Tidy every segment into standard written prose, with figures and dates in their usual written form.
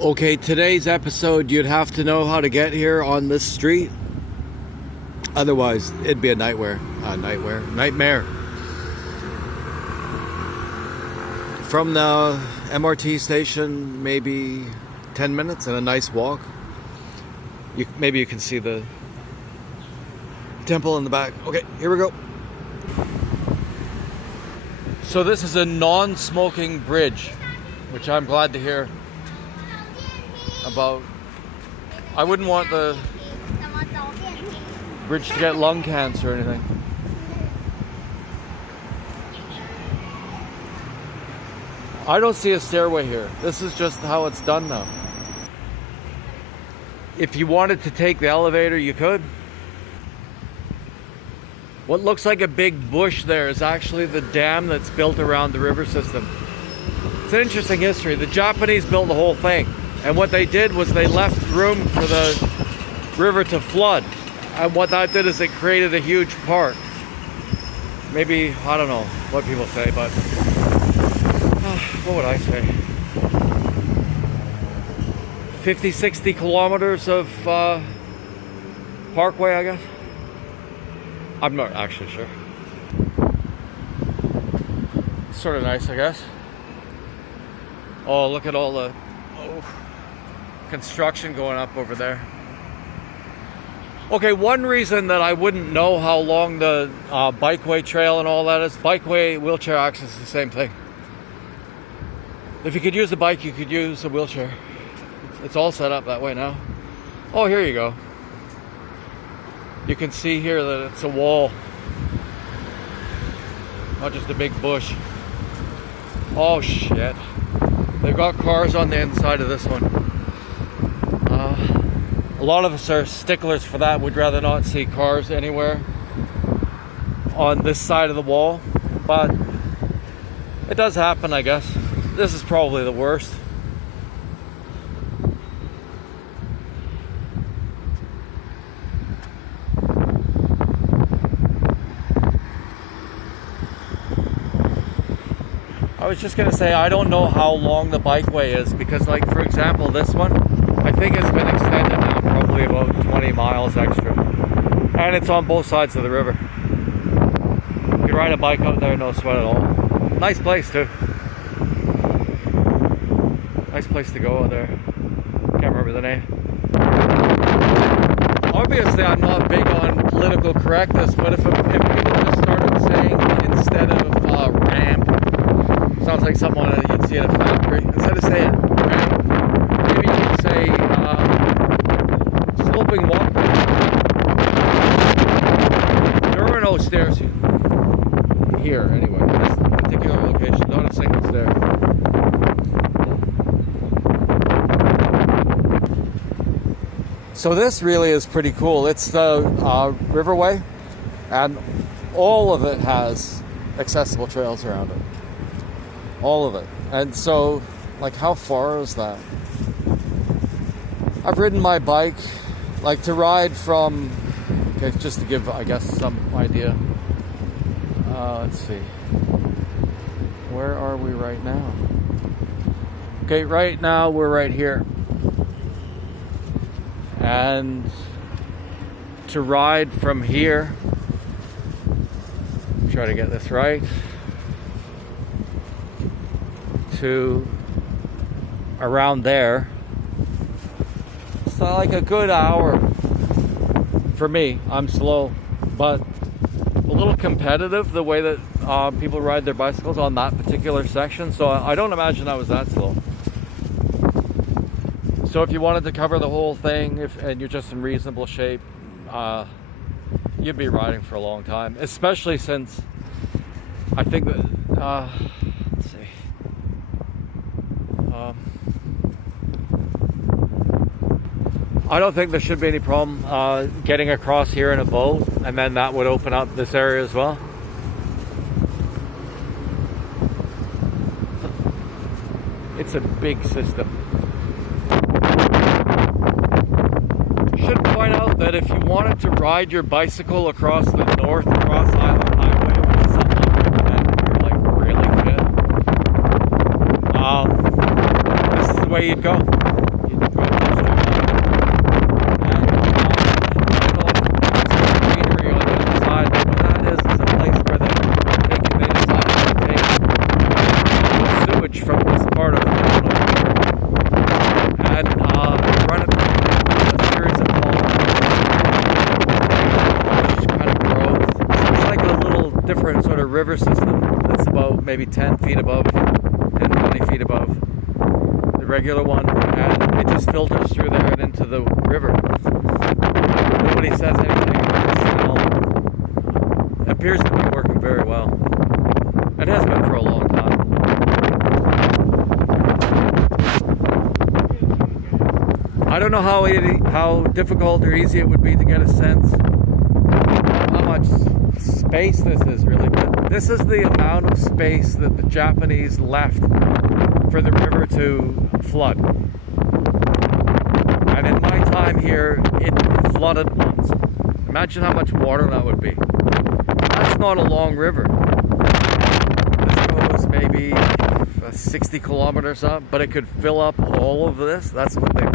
Okay, today's episode, you'd have to know how to get here on this street. Otherwise, it'd be a nightmare. From the MRT station, maybe 10 minutes and a nice walk. Maybe you can see the temple in the back. Okay, here we go. So this is a non-smoking bridge, which I'm glad to hear about. I wouldn't want the bridge to get lung cancer or anything. I don't see a stairway here. This is just how it's done now. If you wanted to take the elevator, you could. What looks like a big bush there is actually the dam that's built around the river system. It's an interesting history. The Japanese built the whole thing. And what they did was they left room for the river to flood. And what that did is it created a huge park. Maybe, I don't know what people say, but what would I say? 50, 60 kilometers of parkway, I guess. I'm not actually sure. It's sort of nice, I guess. Oh, look at all the construction going up over there. Okay, one reason that I wouldn't know how long the bikeway trail and all that is, bikeway, wheelchair access is the same thing. If you could use a bike, you could use a wheelchair. It's all set up that way now. Oh, here you go. You can see here that it's a wall, not just a big bush. Oh shit. They've got cars on the inside of this one. A lot of us are sticklers for that. We'd rather not see cars anywhere on this side of the wall, but it does happen, I guess. This is probably the worst. I was just gonna say, I don't know how long the bikeway is because, like, for example, this one, I think it's been extended now probably about 20 miles extra. And it's on both sides of the river. You can ride a bike out there, no sweat at all. Nice place too. Nice place to go out there. Can't remember the name. Obviously, I'm not big on political correctness, but if people just started saying instead of ramp, sounds like someone you'd see at a factory. Instead of saying ramp, maybe you'd say sloping walkway. There are no stairs here anyway. This particular location, not a single stair. So this really is pretty cool. It's the riverway, and all of it has accessible trails around it. All of it. And so, like, how far is that? I've ridden my bike, like, to ride from, okay, just to give, I guess, some idea. Let's see. Where are we right now? Okay, right now we're right here. And to ride from here, try to get this right, to around there, it's not like a good hour for me. I'm slow, but a little competitive the way that people ride their bicycles on that particular section, so I don't imagine I was that slow. So if you wanted to cover the whole thing, and you're just in reasonable shape, you'd be riding for a long time, especially since I think that let's see, I don't think there should be any problem getting across here in a boat, and then that would open up this area as well. It's a big system. Should point out that if you wanted to ride your bicycle across the North Cross Island Highway, which is something I recommend if you're like really fit, this is the way you'd go. river system that's about maybe 10 feet above, 10, 20 feet above the regular one, and it just filters through there and into the river. Nobody says anything about the smell. It appears to be working very well. It has been for a long time. I don't know how difficult or easy it would be to get a sense of how much space this is really, but this is the amount of space that the Japanese left for the river to flood. And in my time here, it flooded once. Imagine how much water that would be. That's not a long river. This goes maybe 60 kilometers up, but it could fill up all of this. That's what they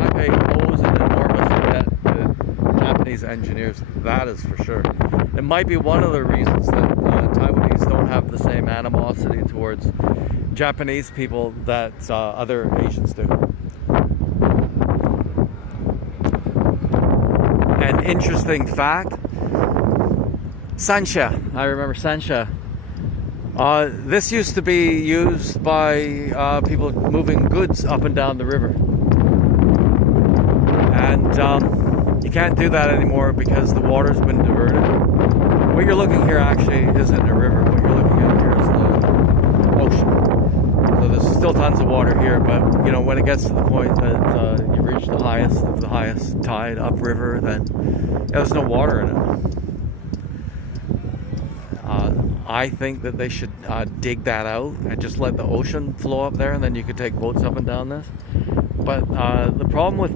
Taipei owes an enormous debt to Japanese engineers, that is for sure. It might be one of the reasons that Taiwanese don't have the same animosity towards Japanese people that other Asians do. An interesting fact, Sansha, I remember Sansha. This used to be used by people moving goods up and down the river. And you can't do that anymore because the water's been diverted. What you're looking here actually isn't a river. What you're looking at here is the ocean. So there's still tons of water here, but you know, when it gets to the point that you reach the highest of the highest tide upriver, then there's no water in it. I think that they should dig that out and just let the ocean flow up there, and then you could take boats up and down this. But the problem with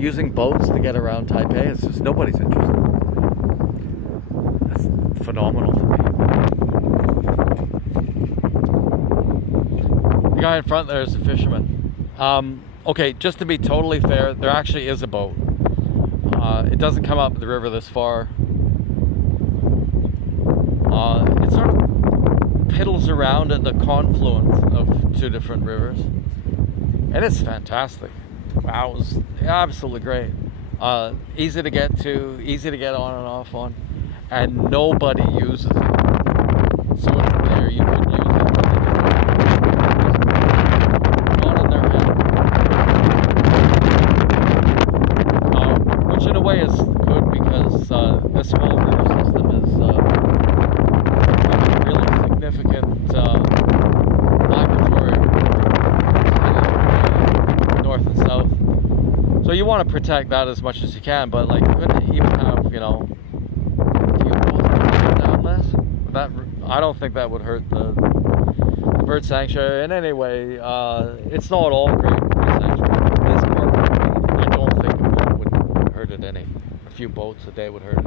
using boats to get around Taipei is just nobody's interested. That's phenomenal to me. The guy in front there is a fisherman. Okay, just to be totally fair, there actually is a boat. It doesn't come up the river this far. It sort of piddles around at the confluence of two different rivers. And it's fantastic. Wow, it was absolutely great. Easy to get to, easy to get on and off on. And nobody uses it. So if there, you could use it. Not in their head. Which in a way is good because this whole river system is really significant migratory north and south. So you want to protect that as much as you can, but like you couldn't even have, you know, a few boats down this. That I don't think that would hurt the bird sanctuary in any way. It's not all great bird sanctuary. This part, I don't think a boat would hurt it any. A few boats a day would hurt it.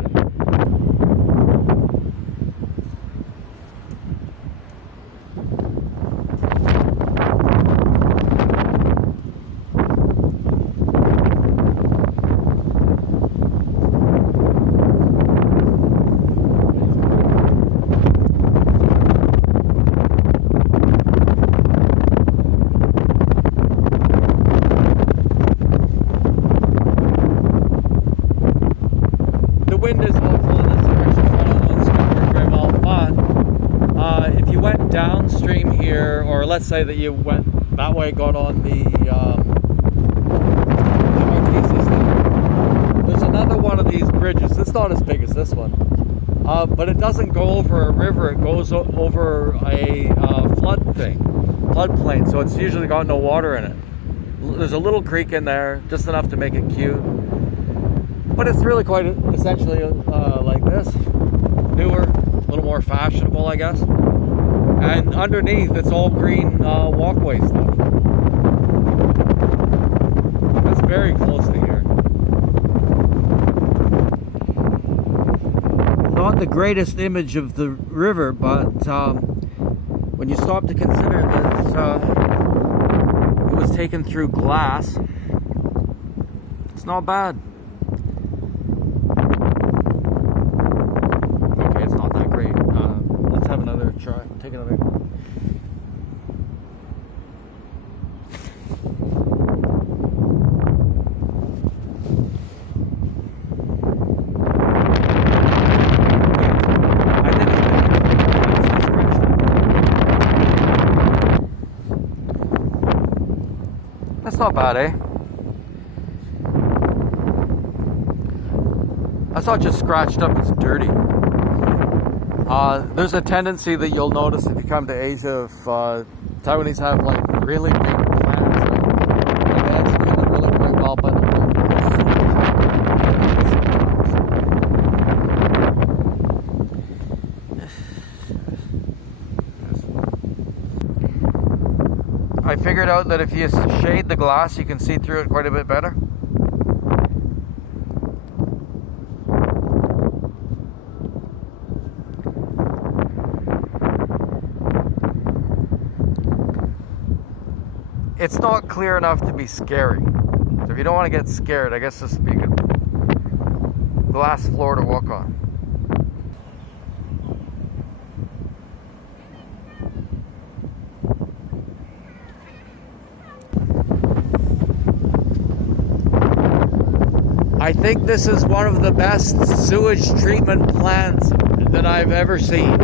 Wind is helpful in this direction, so I don't know it's going to work very well. But if you went downstream here, or let's say that you went that way, got on the MRT system, there's another one of these bridges. It's not as big as this one, but it doesn't go over a river. It goes over a floodplain. So it's usually got no water in it. There's a little creek in there, just enough to make it cute. But it's really quite essentially like this. Newer, a little more fashionable, I guess. And underneath, it's all green walkway stuff. That's very close to here. Not the greatest image of the river, but when you stop to consider that it was taken through glass, it's not bad. Let's have another try. Take another. not bad, eh? That's not just scratched up, it's dirty. There's a tendency that you'll notice if you come to Asia, if Taiwanese have like really big plants, right? And they execute them really quite well, but I figured out that if you shade the glass, you can see through it quite a bit better. It's not clear enough to be scary. So if you don't want to get scared, I guess this would be a good glass floor to walk on. I think this is one of the best sewage treatment plants that I've ever seen.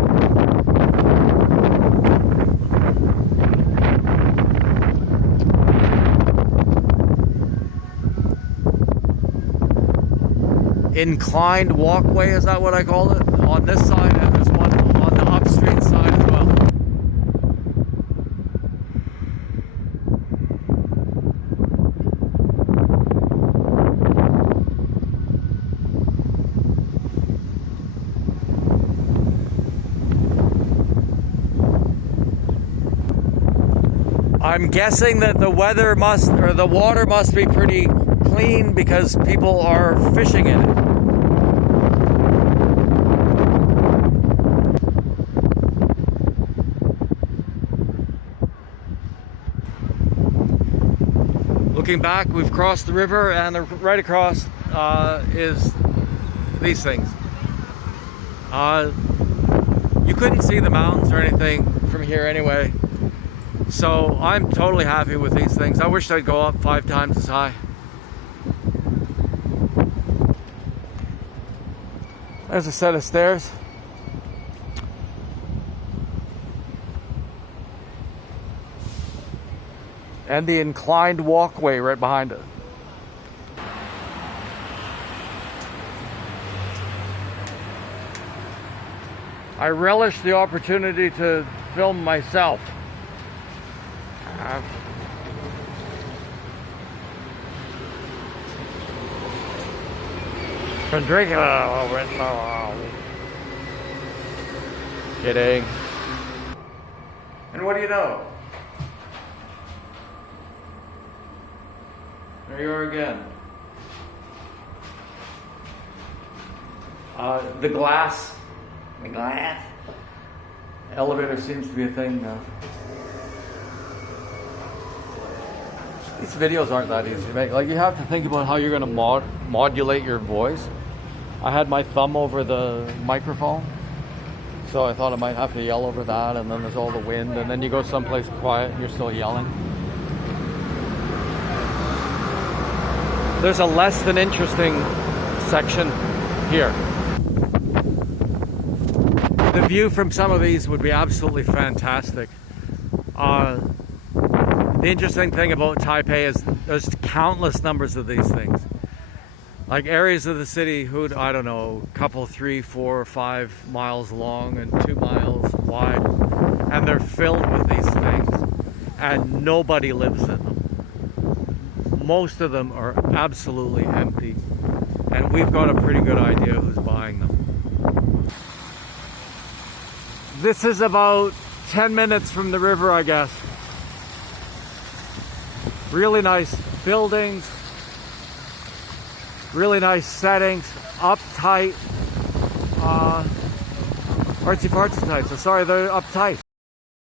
Inclined walkway, is that what I call it? On this side, and there's one on the upstream side as well. I'm guessing that the water must be pretty clean because people are fishing in it. Looking back, we've crossed the river, and right across is these things. You couldn't see the mountains or anything from here anyway, so I'm totally happy with these things. I wish they'd go up 5 times as high. There's a set of stairs. And the inclined walkway right behind it. I relish the opportunity to film myself. Been drinking a little bit, so kidding. And what do you know? There you are again. The glass. Elevator seems to be a thing now. These videos aren't that easy to make. Like, you have to think about how you're going to modulate your voice. I had my thumb over the microphone, so I thought I might have to yell over that, and then there's all the wind, and then you go someplace quiet and you're still yelling. There's a less than interesting section here. The view from some of these would be absolutely fantastic. The interesting thing about Taipei is there's countless numbers of these things. Like areas of the city who, I don't know, a couple, 3, 4, 5 miles long and 2 miles wide, and they're filled with these things, and nobody lives in them. Most of them are absolutely empty, and we've got a pretty good idea who's buying them. This is about 10 minutes from the river, I guess. Really nice buildings, really nice settings, uptight, artsy-fartsy types. So sorry, they're uptight.